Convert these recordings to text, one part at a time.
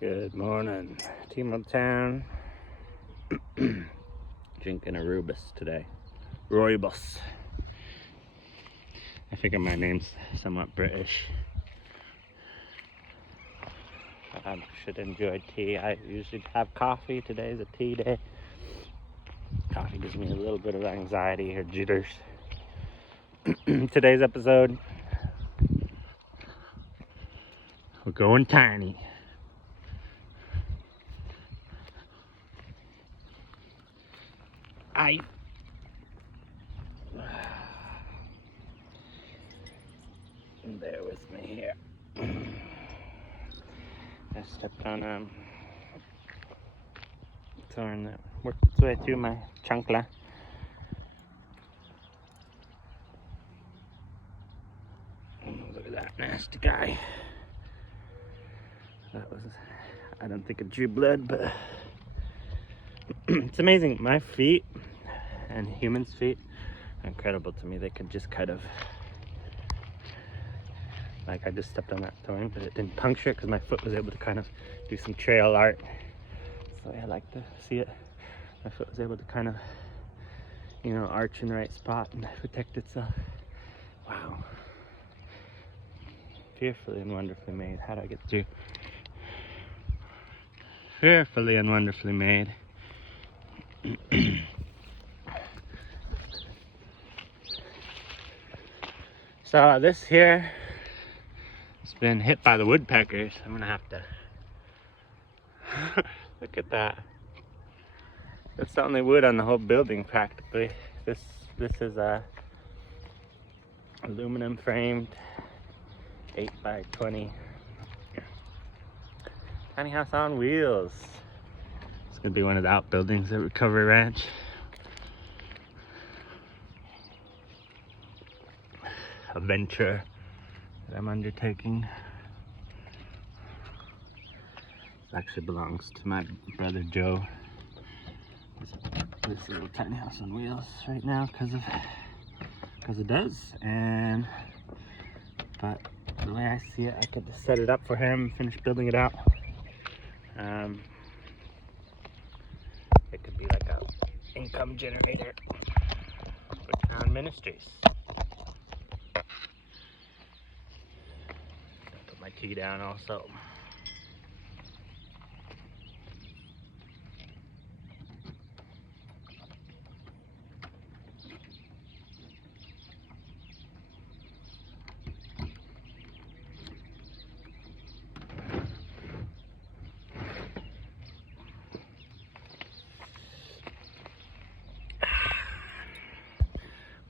Good morning, team of town. Drinking a Rubus today. Rooibos. I figure my name's somewhat British. I should enjoy tea. I usually have coffee. Today's a tea day. Coffee gives me a little bit of anxiety or jitters. Today's episode, we're going tiny. Bear with me here. I stepped on a thorn that worked its way through my chancla. Look at that nasty guy. That was, I don't think it drew blood, but it's amazing. My feet and humans' feet are incredible to me. They could just kind of, like, I just stepped on that thorn, but it didn't puncture it because my foot was able to kind of do some trail art. So I like to see it. My foot was able to kind of, arch in the right spot and protect itself. Wow. Fearfully and wonderfully made. How do I get through? Fearfully and wonderfully made. So this here has been hit by the woodpeckers. I'm gonna have to look at that. That's the only wood on the whole building practically. This is a aluminum framed 8x20 tiny house on wheels. It's gonna be one of the outbuildings at Recovery Ranch. A venture that I'm undertaking. It actually belongs to my brother Joe. This little tiny house on wheels right now because it does. But the way I see it, I could just set it up for him, finish building it out. It could be like a income generator for town ministries. Put my tea down also.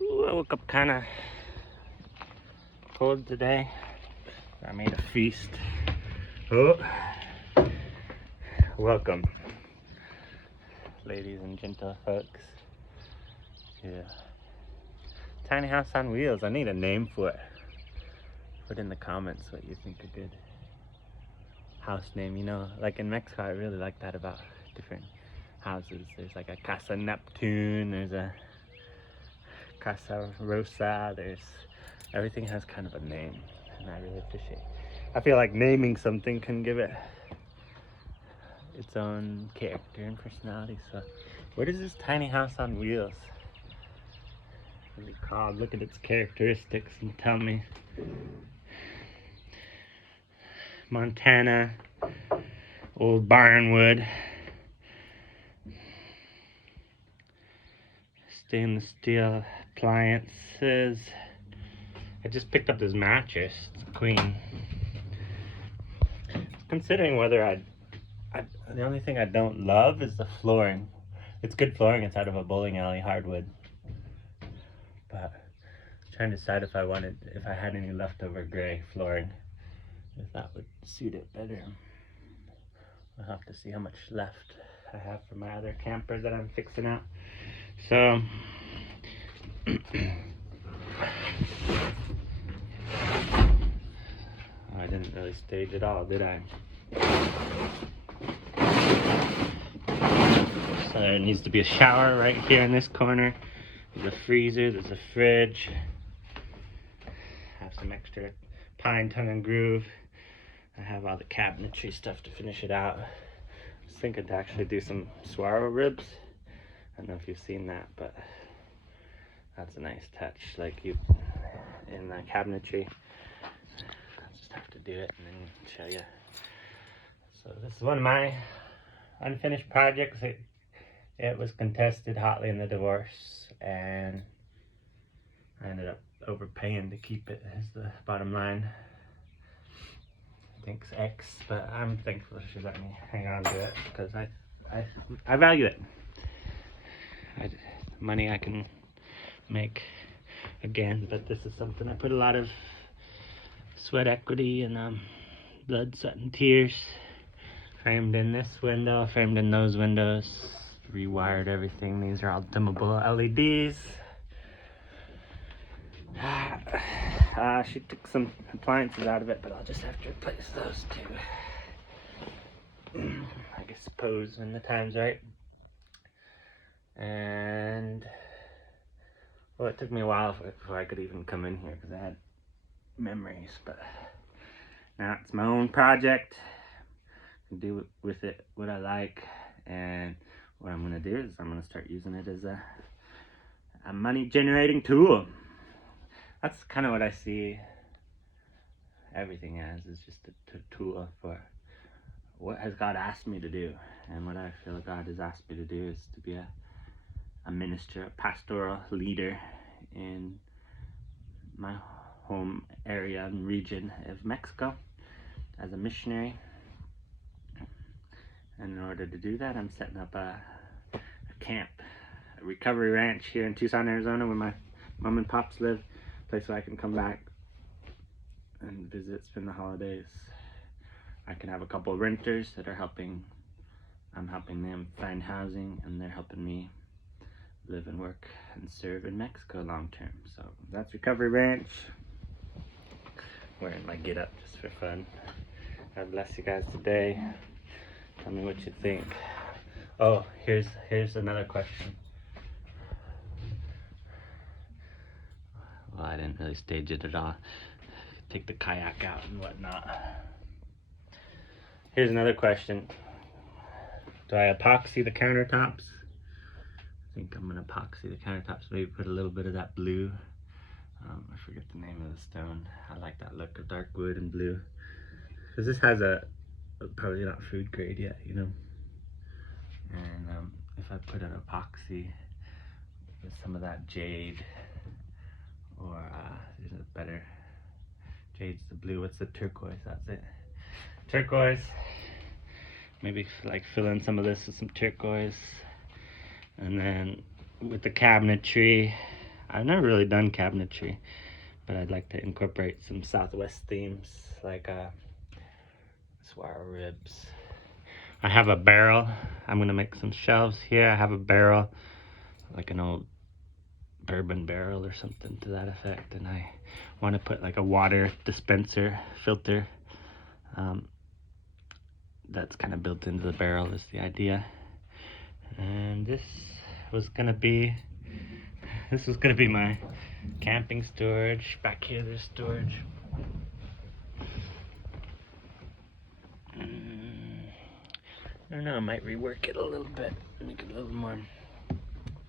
I woke up kind of cold today. I made a feast. Oh, welcome, ladies and gentle folks, to Tiny House on Wheels. I need a name for it. Put in the comments what you think a good house name. Like in Mexico, I really like that about different houses. There's like a Casa Neptune, there's a Casa Rosa, everything has kind of a name, and I really appreciate it. I feel like naming something can give it its own character and personality. So what is this tiny house on wheels really called? Look at its characteristics and tell me. Montana, old barnwood, stainless steel appliances. I just picked up this mattress. It's queen. Considering whether the only thing I don't love is the flooring. It's good flooring. It's out of a bowling alley hardwood. But I was trying to decide if I had any leftover gray flooring, if that would suit it better. I'll have to see how much left I have for my other camper that I'm fixing out. So I didn't really stage it all, did I? So there needs to be a shower right here in this corner. There's a freezer, there's a fridge. Have some extra pine tongue and groove. I have all the cabinetry stuff to finish it out. I was thinking to actually do some saguaro ribs. I don't know if you've seen that, but that's a nice touch. Like you in the cabinetry. I'll just have to do it and then show you. So this is one of my unfinished projects. It was contested hotly in the divorce, and I ended up overpaying to keep it, is the bottom line. Thanks X, but I'm thankful she let me hang on to it because I value it. Money I can make again, but this is something I put a lot of sweat equity and blood, sweat, and tears. Framed in this window, framed in those windows, rewired everything. These are all dimmable LEDs. She took some appliances out of it, but I'll just have to replace those too. I guess suppose when the time's right. And well, it took me a while before I could even come in here because I had memories, but now it's my own project. I can do with it what I like, and what I'm gonna do is I'm gonna start using it as a money generating tool. That's kind of what I see everything as, is just a tool for what has God asked me to do. And what I feel God has asked me to do is to be a minister, a pastoral leader in my home area and region of Mexico as a missionary. And in order to do that, I'm setting up a camp, a recovery ranch here in Tucson, Arizona, where my mom and pops live. A place where I can come back and visit, spend the holidays. I can have a couple of renters that are helping. I'm helping them find housing, and they're helping me live and work and serve in Mexico long term. So that's Recovery Ranch. Wearing my get up just for fun. God bless you guys today. Tell me what you think. Oh, here's another question. Well, I didn't really stage it at all. Take the kayak out and whatnot. Here's another question. Do I epoxy the countertops? I think I'm gonna epoxy the countertops. Maybe put a little bit of that blue. I forget the name of the stone. I like that look of dark wood and blue. Because this has probably not food grade yet, you know. And if I put an epoxy with some of that jade, or there's a better, jade's the blue, what's the turquoise, that's it. Turquoise, maybe like fill in some of this with some turquoise. And then with the cabinetry, I've never really done cabinetry, but I'd like to incorporate some Southwest themes, like saguaro ribs. I have a barrel. I'm gonna make some shelves here. I have a barrel, like an old bourbon barrel or something to that effect, and I want to put like a water dispenser filter that's kind of built into the barrel is the idea. And this was gonna be my camping storage. Back here there's storage. I don't know, I might rework it a little bit, make it a little more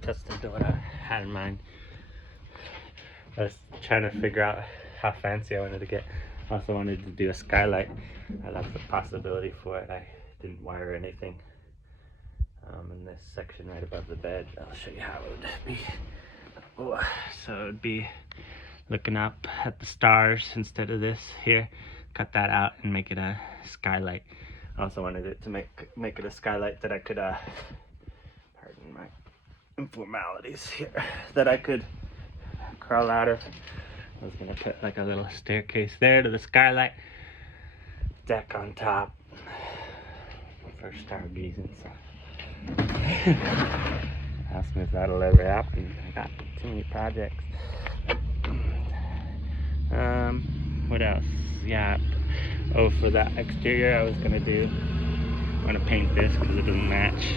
custom to what I had in mind. I was trying to figure out how fancy I wanted to get. I also wanted to do a skylight. I left the possibility for it. I didn't wire anything in this section right above the bed. I'll show you how it would be. Oh, so it would be looking up at the stars instead of this here. Cut that out and make it a skylight. I also wanted it to make it a skylight that I could, pardon my informalities here, that I could crawl out of. I was gonna put like a little staircase there to the skylight, deck on top for stargazing. So ask me if that'll ever happen. I got too many projects. What else? Yeah. Oh, for that exterior, I want to paint this because it doesn't match.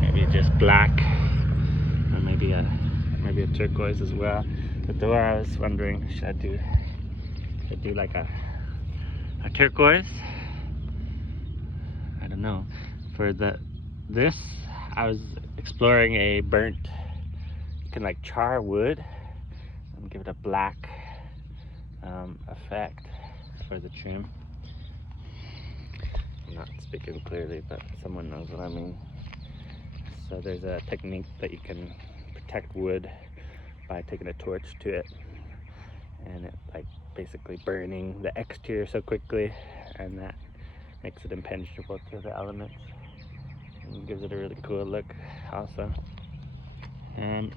Maybe just black, or maybe a turquoise as well. The door, I was wondering, should I do like a a turquoise. I don't know. For this, I was exploring a burnt, you can like char wood and give it a black effect for the trim. I'm not speaking clearly, but someone knows what I mean. So there's a technique that you can protect wood by taking a torch to it, and it like basically burning the exterior so quickly, and that makes it impenetrable to the elements and gives it a really cool look also. And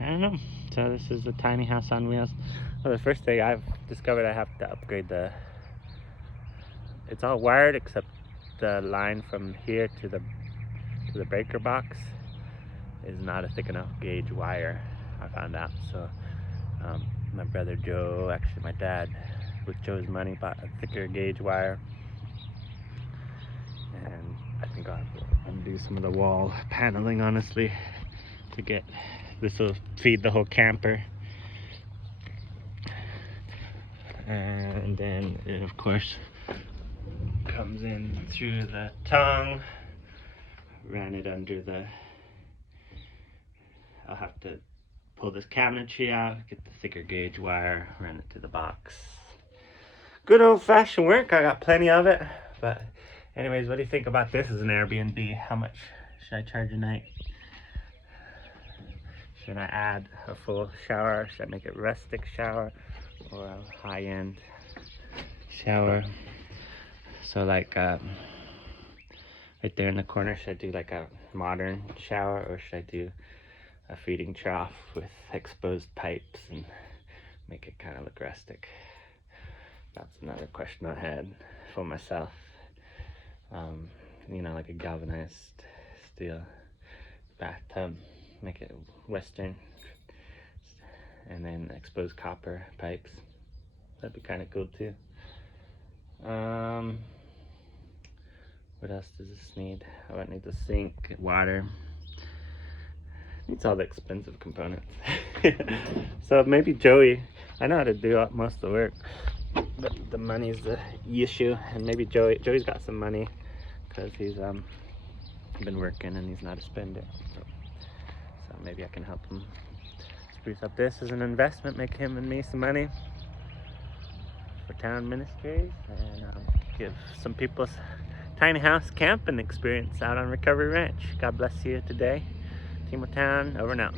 I don't know, so this is a tiny house on wheels. Well, the first thing I've discovered, I have to upgrade it's all wired except the line from here to the breaker box is not a thick enough gauge wire, I found out. So my brother Joe, actually my dad, with Joe's money, bought a thicker gauge wire, and I think I'll have to undo some of the wall paneling, honestly, to get this will feed the whole camper. And then it of course comes in through the tongue. Ran it under I'll have to pull this cabinetry out, get the thicker gauge wire, run it to the box. Good old-fashioned work. I got plenty of it. But anyways, what do you think about this as an Airbnb? How much should I charge a night? Should I add a full shower? Should I make it rustic shower or a high-end shower? So like right there in the corner, should I do like a modern shower, or should I do a feeding trough with exposed pipes and make it kind of look rustic? That's another question I had for myself. You know, like a galvanized steel bathtub, make it western, and then exposed copper pipes. That'd be kind of cool too. What else does this need? Oh, it needs a sink, water. It needs all the expensive components. So maybe Joey, I know how to do most of the work, but the money's the issue. And maybe Joey's got some money because he's been working and he's not a spender. So maybe I can help him spruce up this as an investment, make him and me some money for town ministries, and give some people tiny house camping experience out on Recovery Ranch. God bless you today. Team of Town, over and out.